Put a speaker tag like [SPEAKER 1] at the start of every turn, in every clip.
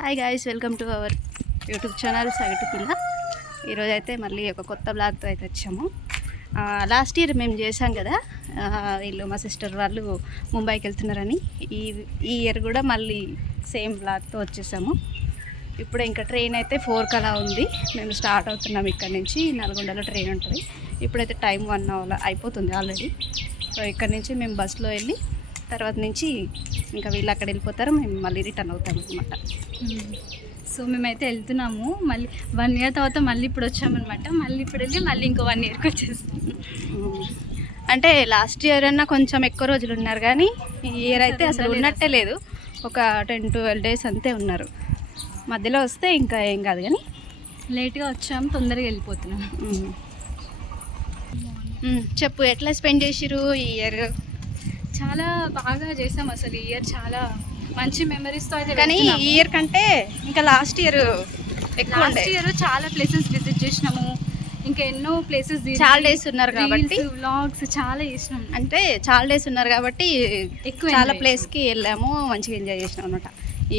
[SPEAKER 1] Hi guys welcome to our YouTube channel Sagatu Pilla ఈరోజైతే అయితే మళ్ళీ ఒక కొత్త బ్లాగ్తో అయితే వచ్చాము. లాస్ట్ ఇయర్ మేము చేసాం కదా వీళ్ళు మా సిస్టర్ వాళ్ళు ముంబైకి వెళ్తున్నారని ఈ ఈ ఇయర్ కూడా మళ్ళీ సేమ్ బ్లాగ్తో వచ్చేసాము. ఇప్పుడు ఇంకా ట్రైన్ అయితే ఫోర్కి అలా ఉంది. మేము స్టార్ట్ అవుతున్నాం ఇక్కడ నుంచి నల్గొండలో ట్రైన్ ఉంటుంది. ఇప్పుడైతే టైం వన్ అవర్ అయిపోతుంది ఆల్రెడీ సో ఇక్కడ నుంచి మేము బస్సులో వెళ్ళి తర్వాత నుంచి ఇంకా వీళ్ళు అక్కడ వెళ్ళిపోతారు మేము మళ్ళీ రిటర్న్ అవుతాం అనమాట
[SPEAKER 2] సో మేమైతే వెళ్తున్నాము. మళ్ళీ వన్ ఇయర్ తర్వాత మళ్ళీ ఇప్పుడు వచ్చామన్నమాట. మళ్ళీ ఇప్పుడు వెళ్ళి మళ్ళీ ఇంకో వన్ ఇయర్కి వచ్చేస్తాం
[SPEAKER 1] అంటే లాస్ట్ ఇయర్ అన్నా కొంచెం ఎక్కువ రోజులు ఉన్నారు కానీ ఈ ఇయర్ అయితే అసలు ఉన్నట్టే లేదు. ఒక టెన్ ట్వెల్వ్ డేస్ అంతే ఉన్నారు. మధ్యలో వస్తే ఇంకా ఏం కాదు కానీ
[SPEAKER 2] లేట్గా వచ్చాము తొందరగా వెళ్ళిపోతున్నాం.
[SPEAKER 1] చెప్పు ఎట్లా స్పెండ్ చేసిరు ఈ ఇయర్?
[SPEAKER 2] చాలా బాగా చేసాం అసలు ఈ ఇయర్ చాలా. మంచి మెమరీస్తో అయితే
[SPEAKER 1] కానీ ఈ ఇయర్ కంటే ఇంకా లాస్ట్ ఇయర్
[SPEAKER 2] లాస్ట్ ఇయర్ చాలా ప్లేసెస్ విజిట్ చేసినాము. ఇంకా ఎన్నో ప్లేసెస్
[SPEAKER 1] చాలా days ఉన్నారు కాబట్టి.
[SPEAKER 2] వ్లాగ్స్ చాలా చేసినాం.
[SPEAKER 1] అంటే చాలా డేస్ ఉన్నారు కాబట్టి
[SPEAKER 2] ఎక్కువ
[SPEAKER 1] చాలా ప్లేస్కి వెళ్ళాము మంచిగా ఎంజాయ్ చేసినాం అనమాట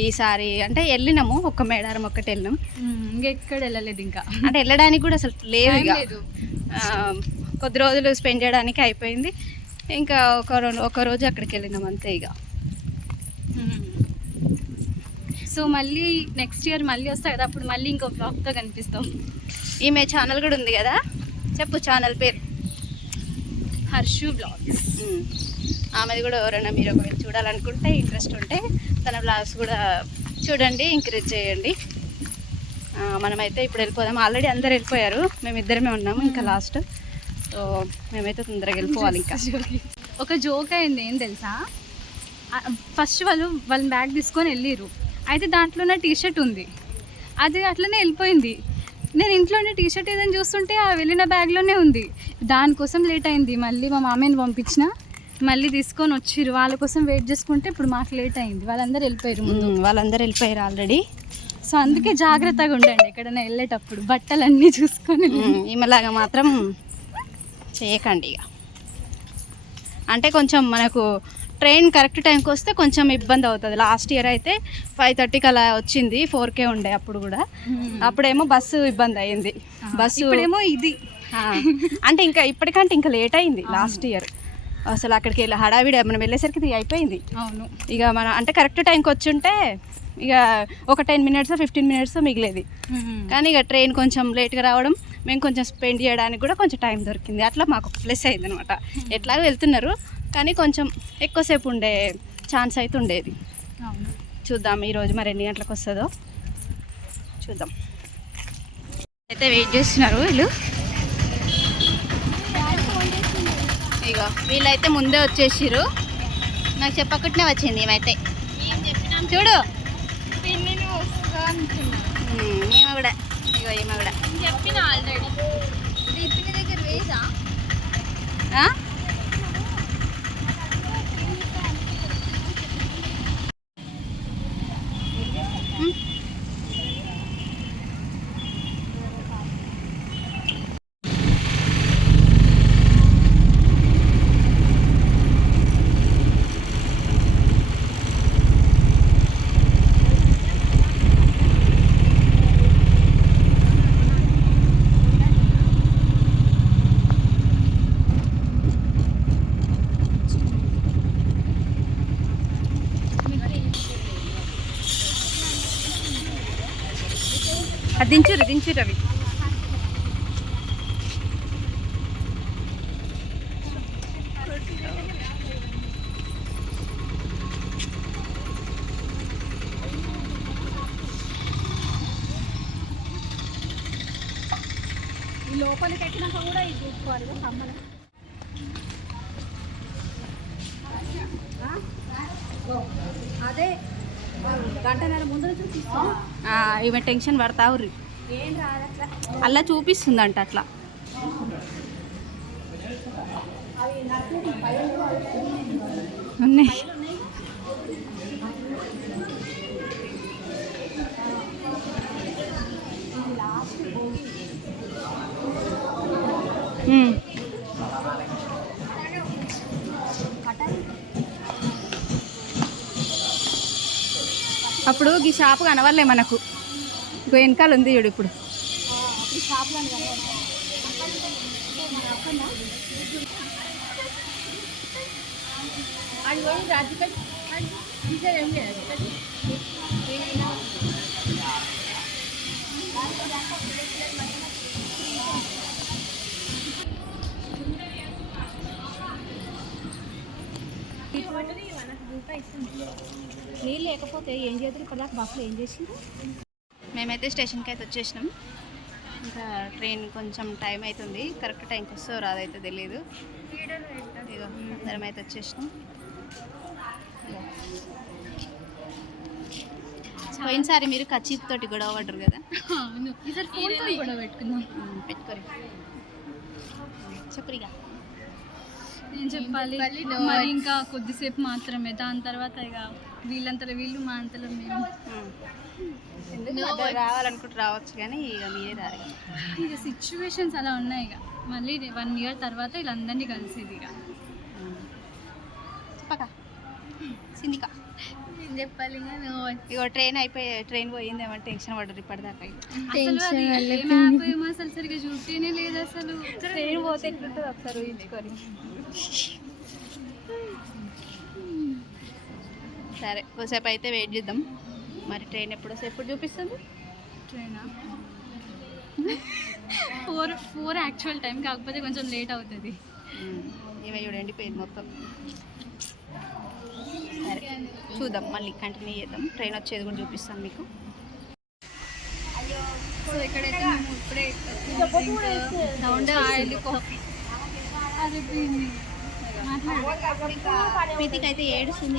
[SPEAKER 1] ఈసారి అంటే వెళ్ళినాము ఒక్క మేడారం ఒక్కటి వెళ్ళినాం
[SPEAKER 2] ఇంకా ఎక్కడ వెళ్ళలేదు ఇంకా.
[SPEAKER 1] అంటే వెళ్ళడానికి కూడా అసలు లేదు. కొద్ది రోజులు స్పెండ్ చేయడానికి అయిపోయింది. ఇంకా ఒక రెండు ఒక రోజు అక్కడికి వెళ్ళినాం అంతే ఇక
[SPEAKER 2] సో మళ్ళీ నెక్స్ట్ ఇయర్ మళ్ళీ వస్తా కదా అప్పుడు మళ్ళీ ఇంకో బ్లాగ్తో కనిపిస్తాం.
[SPEAKER 1] ఈమె ఛానల్ కూడా ఉంది కదా? చెప్పు ఛానల్ పేరు.
[SPEAKER 2] హర్షు బ్లాగ్స్.
[SPEAKER 1] ఆమెది కూడా ఎవరైనా మీరు ఒకవేళ చూడాలనుకుంటే ఇంట్రెస్ట్ ఉంటే తన బ్లాగ్స్ కూడా చూడండి ఎంకరేజ్ చేయండి. మనమైతే ఇప్పుడు వెళ్ళిపోదాం. ఆల్రెడీ అందరు వెళ్ళిపోయారు. మేమిద్దరమే ఉన్నాము ఇంకా లాస్ట్ సో మేమైతే తొందరగా వెళ్ళిపోవాలి ఇంకా.
[SPEAKER 2] ఒక జోక్ అయింది ఏం తెలుసా? ఫస్ట్ వాళ్ళు వాళ్ళ బ్యాగ్ తీసుకొని వెళ్ళిర్రు. అయితే దాంట్లోనే టీ షర్ట్ ఉంది. అది అట్లనే వెళ్ళిపోయింది. నేను ఇంట్లోనే టీ షర్ట్ ఏదైనా చూస్తుంటే ఆ వెళ్ళిన బ్యాగ్లోనే ఉంది. దానికోసం లేట్ అయింది. మళ్ళీ మా మామయ్యని పంపించిన. మళ్ళీ తీసుకొని వచ్చిర్రు. వాళ్ళ కోసం వెయిట్ చేసుకుంటే ఇప్పుడు మాకు లేట్ అయింది. వాళ్ళందరూ వెళ్ళిపోయారు ముందు.
[SPEAKER 1] వాళ్ళందరూ వెళ్ళిపోయారు ఆల్రెడీ
[SPEAKER 2] సో అందుకే జాగ్రత్తగా ఉండండి ఎక్కడైనా వెళ్ళేటప్పుడు. బట్టలన్నీ చూసుకొని
[SPEAKER 1] ఈమెలాగా మాత్రం చేయకండి ఇక. అంటే కొంచెం మనకు ట్రైన్ కరెక్ట్ టైంకి వస్తే కొంచెం ఇబ్బంది అవుతుంది. లాస్ట్ ఇయర్ అయితే ఫైవ్ థర్టీకి అలా వచ్చింది ఫోర్ కే ఉండే అప్పుడు కూడా. అప్పుడేమో బస్సు ఇబ్బంది అయింది. బస్సు
[SPEAKER 2] ఇప్పుడేమో ఇది.
[SPEAKER 1] అంటే ఇంకా ఇప్పటికంటే ఇంకా లేట్ అయింది లాస్ట్ ఇయర్. అసలు అక్కడికి వెళ్ళి హడావిడి మనం వెళ్ళేసరికి ఇది అయిపోయింది.
[SPEAKER 2] అవును.
[SPEAKER 1] ఇక మన అంటే కరెక్ట్ టైంకి వచ్చి ఉంటే ఇక ఒక టెన్ మినిట్స్ ఫిఫ్టీన్ మినిట్స్ మిగిలేది. కానీ ఇక ట్రైన్ కొంచెం లేట్గా రావడం మేము కొంచెం స్పెండ్ చేయడానికి కూడా కొంచెం టైం దొరికింది. అట్లా మాకు ఒక ప్లస్ అయింది అనమాట ఎట్లాగో వెళ్తున్నారు కానీ కొంచెం ఎక్కువసేపు ఉండే ఛాన్స్ అయితే ఉండేది. చూద్దాం ఈరోజు మరి ఎన్ని గంటలకు వస్తుందో. చూద్దాం. అయితే వెయిట్ చేస్తున్నారు వీళ్ళు. ఇక వీళ్ళైతే ముందే వచ్చేసిర్రు. నాకు చెప్పకుండానే వచ్చింది ఏమైతే చూడు. ఉమ్, ఈమె కూడా. ఇగో ఈమె కూడా.
[SPEAKER 2] చెప్పిన ఆల్రెడీ దగ్గర వేసా
[SPEAKER 1] దించురు దించురు అవి.
[SPEAKER 2] లోపలికి ఎక్కినాక కూడా ఇది చూసుకోవాలి కమ్మలు. అదే
[SPEAKER 1] ఈమె టెన్షన్ పడతావు రి
[SPEAKER 2] ఏం రాదట్లా?
[SPEAKER 1] అలా చూపిస్తుందంట అట్లా. ఉన్నాయి. ఇప్పుడు ఈ షాప్ కనవలే మనకు. ఇంకో వెనకాల ఉంది చూడు ఇప్పుడు. మనకు ఇస్తుంది నీళ్ళు లేకపోతే ఏం చేద్దరు? ఇప్పటిదాకా బస్సులో ఏం చేసిండ్రు? మేమైతే స్టేషన్కి అయితే వచ్చేసినాం. ఇంకా ట్రైన్ కొంచెం టైం అవుతుంది కరెక్ట్ టైంకి వస్తుందో రాదైతే తెలియదు అందరం అయితే వచ్చేసినాం. పోయినసారి మీరు కచీప్ తోటి గొడవ పడ్డరు కదా?
[SPEAKER 2] పెట్టుకుందాం.
[SPEAKER 1] పెట్టుకోరి. చెప్పురిగా
[SPEAKER 2] ఏం చెప్పాలి? మరి ఇంకా కొద్దిసేపు మాత్రమే. దాని తర్వాత ఇక వీళ్ళంతలో వీళ్ళు మా అంతలో మేము.
[SPEAKER 1] ఎందుకు రావాలనుకుంటే రావచ్చు కానీ ఇక మీరే రారు.
[SPEAKER 2] ఇక సిచ్యువేషన్స్ అలా ఉన్నాయి ఇక. మళ్ళీ వన్ ఇయర్ తర్వాత వీళ్ళందరినీ కలిసేది ఇక.
[SPEAKER 1] చెప్పక. సింధిక.
[SPEAKER 2] ఏం చెప్పాలి
[SPEAKER 1] ఇగో ట్రైన్ అయిపోయి ట్రైన్ పోయిందేమో టెన్షన్ పడ్డరు ఇప్పటిదాకా
[SPEAKER 2] అసలు అది ఏ మ్యాప్ ఏమో అసలు సరిగా చూస్తేనే లేదు అసలు.
[SPEAKER 1] ట్రైన్ పోతే ఎట్లుంటుంది ఒకసారి ఊహించుకొని. సరే కొద్దిసేపు అయితే వెయిట్ చేద్దాం. మరి ట్రైన్ ఎప్పుడు వస్తే ఎప్పుడు చూపిస్తుంది
[SPEAKER 2] ట్రైనా ఫోర్ ఫోర్ యాక్చువల్ టైం కాకపోతే కొంచెం లేట్ అవుతుంది.
[SPEAKER 1] ఇవే చూడండి ఎండిపోయింది మొత్తం. సరే చూద్దాం మళ్ళీ కంటిన్యూ చేద్దాం. ట్రైన్ వచ్చేది కూడా చూపిస్తాను మీకు.
[SPEAKER 2] సో ఇక్కడైతే మేము ఇప్పుడే రౌండ్ ఆయిల్ కాఫీ అది.
[SPEAKER 1] ప్రీతికి అయితే ఏడుస్తుంది.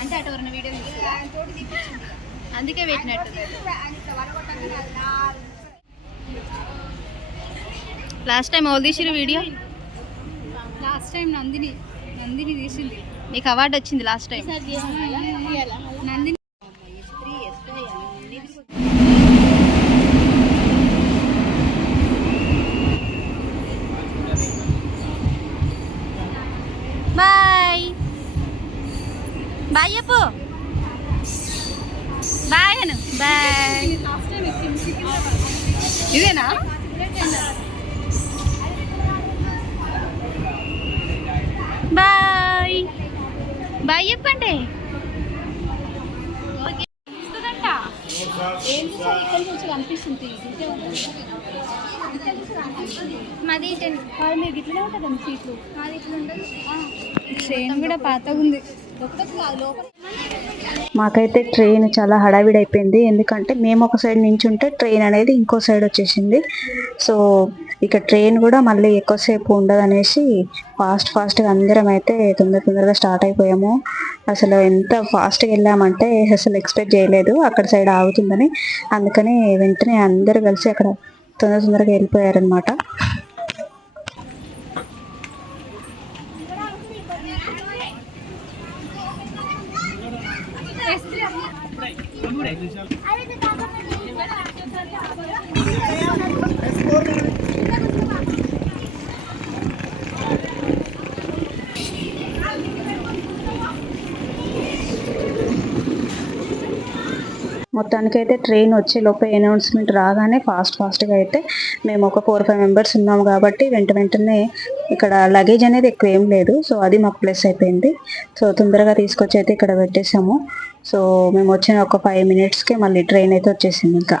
[SPEAKER 1] అంటే అటు ఎవరిన వీడియో అందుకే పెట్టినట్టు. లాస్ట్ టైం ఓల్ తీసిరు video?
[SPEAKER 2] Last time Nandini. Nandini తీసింది.
[SPEAKER 1] నీకు అవార్డు వచ్చింది లాస్ట్ టైం.
[SPEAKER 2] నందిని
[SPEAKER 1] బాయ్ చెప్పు. బాయ్ అను. బాయ్. ఇదేనా? బాయ్. బాయ్ చెప్పండి. మాది మీరు ఇట్లనే ఉంటుంది సీట్లు. మాది ఇట్లా
[SPEAKER 2] ట్రైన్ కూడా పాతగా ఉంది
[SPEAKER 3] మాకైతే ట్రైన్ చాలా హడావిడి అయిపోయింది ఎందుకంటే మేము ఒక సైడ్ నించుంటే ట్రైన్ అనేది ఇంకో సైడ్ వచ్చేసింది. సో ఇక ట్రైన్ కూడా మళ్ళీ ఎక్కువసేపు ఉండదు అనేసి ఫాస్ట్ ఫాస్ట్గా అందరం అయితే తొందర తొందరగా స్టార్ట్ అయిపోయాము. అసలు ఎంత ఫాస్ట్గా వెళ్ళామంటే అసలు ఎక్స్పెక్ట్ చేయలేదు. అక్కడ సైడ్ ఆగుతుందని. అందుకని వెంటనే అందరూ కలిసి అక్కడ తొందర తొందరగా వెళ్ళిపోయారనమాట మొత్తానికైతే ట్రైన్ వచ్చే లోపే అనౌన్స్మెంట్ రాగానే ఫాస్ట్ ఫాస్ట్గా అయితే మేము ఒక ఫోర్ ఫైవ్ మెంబర్స్ ఉన్నాం కాబట్టి వెంట వెంటనే ఇక్కడ లగేజ్ అనేది ఎక్కువ ఏం లేదు. సో అది మాకు ప్లస్ అయిపోయింది. సో తొందరగా తీసుకొచ్చి అయితే ఇక్కడ పెట్టేసాము సో మేము వచ్చిన ఒక ఫైవ్ మినిట్స్కే మళ్ళీ ట్రైన్ అయితే వచ్చేసింది ఇంకా.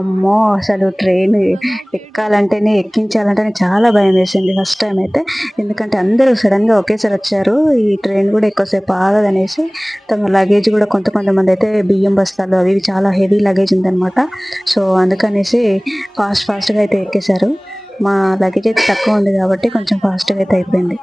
[SPEAKER 3] అమ్మో అసలు ట్రైన్ ఎక్కాలంటేనే ఎక్కించాలంటేనే చాలా భయం వేసింది ఫస్ట్ టైం అయితే. ఎందుకంటే అందరూ సడన్గా ఒకేసారి వచ్చారు. ఈ ట్రైన్ కూడా ఎక్కువసేపు ఆగదనేసి తమ లగేజ్ కూడా కొంత కొంతమంది అయితే బియ్యం బస్తాలు అవి చాలా హెవీ లగేజ్ ఉందన్నమాట. సో అందుకనేసి ఫాస్ట్ ఫాస్ట్గా అయితే ఎక్కేశారు. మా లగేజ్ అయితే తక్కువ ఉంది కాబట్టి కొంచెం ఫాస్ట్గా అయితే అయిపోయింది.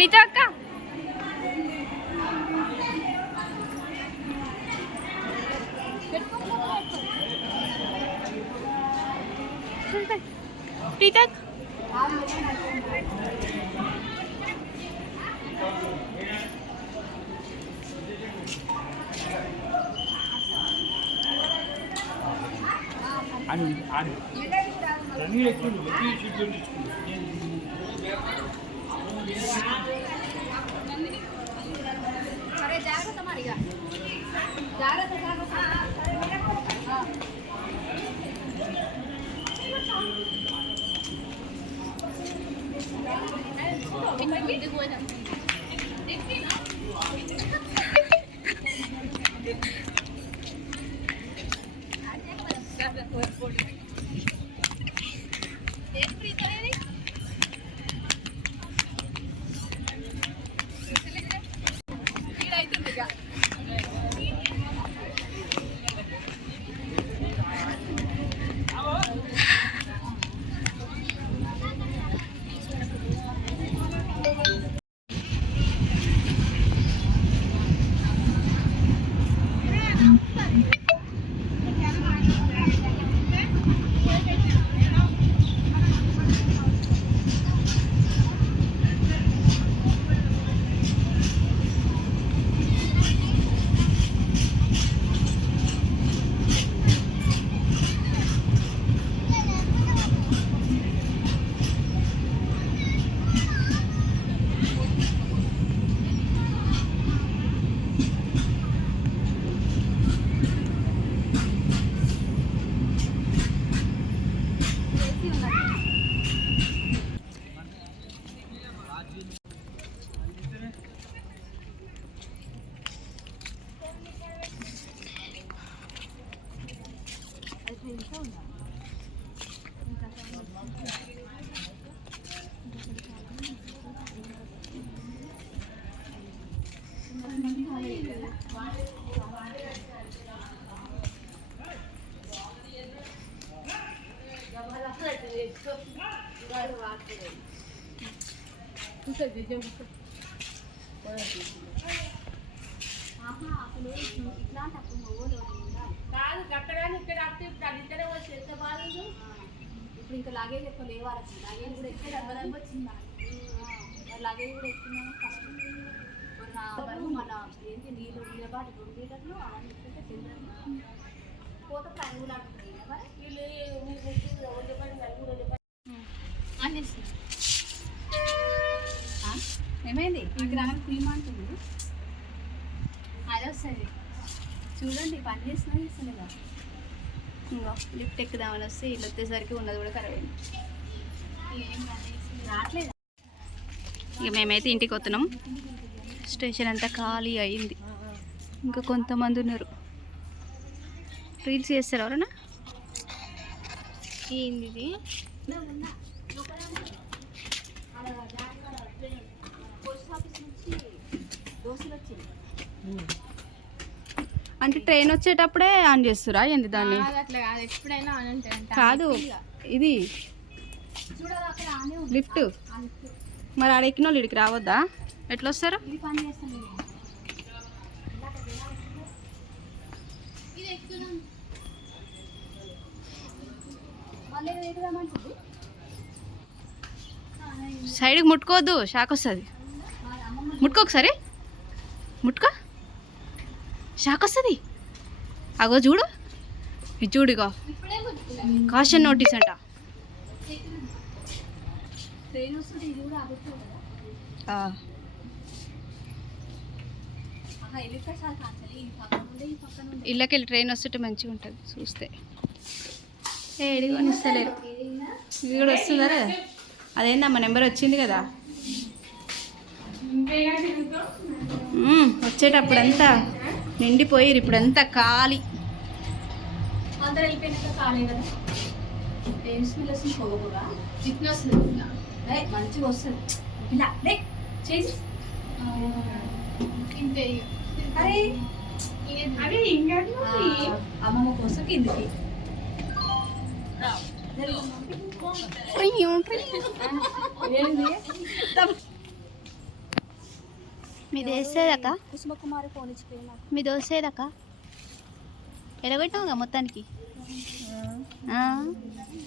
[SPEAKER 2] প্রীতা আক্কা
[SPEAKER 4] కాదు కట్టడానికి ఇక్కడ అత్తే ఇప్పుడు ఇద్దరే వచ్చి ఎంత బాధలు
[SPEAKER 3] ఇప్పుడు ఇంకా లగేజ్ ఎక్కువ లేవాలి లగేజ్ కూడా ఎక్కువ డబ్బులు వచ్చిందా లగేజ్ కూడా నా బరువు మన ఏంటి నీళ్ళు రెండు లీటర్లు అవన్నీ ఎక్కుంటే చిల్లర పోత
[SPEAKER 4] వీళ్ళు మీరు నలుగురు
[SPEAKER 3] ఏమైంది? ఇక్కడ రాగానే క్రీమ్ అంటుంది. అదే వస్తుంది చూడండి పని చేస్తున్నా చేస్తలేదా ఇంకో లిఫ్ట్ ఎక్కుదామని వస్తే ఇల్లు వచ్చేసరికి ఉన్నది కూడా ఖరాబ్ అయింది. రావట్లేదు? ఇక మేమైతే ఇంటికి వస్తున్నాం. స్టేషన్ అంతా ఖాళీ అయింది. ఇంకా కొంతమంది ఉన్నారు. రీల్స్ చేస్తారు ఎవరన్నా? ఏంది అంటే ట్రైన్ వచ్చేటప్పుడే ఆన్ చేస్తురా? ఏంది దాన్ని?
[SPEAKER 5] కాదు
[SPEAKER 3] ఇది లిఫ్ట్ మరి ఆడ ఎక్కిన వాళ్ళు ఇక్కడికి రావద్దా? ఎట్లా వస్తారు సైడ్కి ముట్టుకోవద్దు. షాక్ వస్తుంది. ముట్టుకో ఒకసారి. ముట్టుకో. షాక్ వస్తుంది? అగో చూడు. ఇది చూడుగో. కాషన్ నోటీస్ అంట. ఇళ్ళకెళ్ళి ట్రైన్ వస్తుంటే మంచిగా ఉంటుంది చూస్తే. ఏడి కొనిస్తలేరు? ఇది కూడా అదేందా మా నెంబర్ వచ్చింది కదా? వచ్చేటప్పుడంతా నిండిపోయారు ఇప్పుడంతా ఖాళీ.
[SPEAKER 5] అందరూ వెళ్ళిపోయినాక ఖాళీ కదా?
[SPEAKER 3] ఏం స్మెల్ వస్తుంది? పోగుగా
[SPEAKER 5] ఇట్లా వస్తుంది ఇట్లా.
[SPEAKER 3] మంచిగా వస్తుంది. ఇలా లే చేసి
[SPEAKER 5] ఇంతే ఇక.
[SPEAKER 3] అరే
[SPEAKER 5] అరే ఇంకా
[SPEAKER 3] ఆ, అమ్మమ్మ కోసం కిందికి. మీ దేశేదక్క
[SPEAKER 6] కుసుమకుమారి ఫోన్ ఇచ్చిపోయినా
[SPEAKER 3] మీ దోసేదక్క ఎడగొట్టావుగా మొత్తానికి?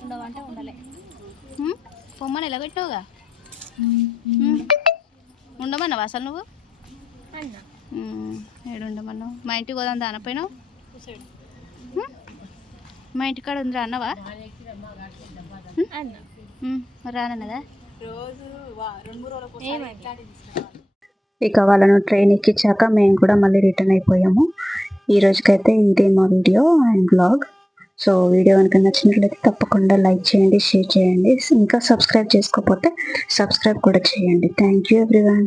[SPEAKER 6] ఉండవంటే ఉండలే.
[SPEAKER 3] పొమ్మని ఎలగొట్టావుగా ఉండమన్నావా అసలు నువ్వు? ఏడు ఉండమన్నావు? మా ఇంటికి పోదాం దానపోయినావు మా ఇంటికాడ ఉందిరా అన్నవా? రానన్నదా?
[SPEAKER 6] ఇక వాళ్ళను ట్రైన్ ఎక్కించాక మేము కూడా మళ్ళీ రిటర్న్ అయిపోయాము. ఈ రోజుకైతే ఇదే మా video and vlog so video కనుక నచ్చినట్లయితే తప్పకుండా లైక్ చేయండి షేర్ చేయండి. ఇంకా సబ్స్క్రైబ్ చేసుకోకపోతే సబ్స్క్రైబ్ కూడా చేయండి. Thank you everyone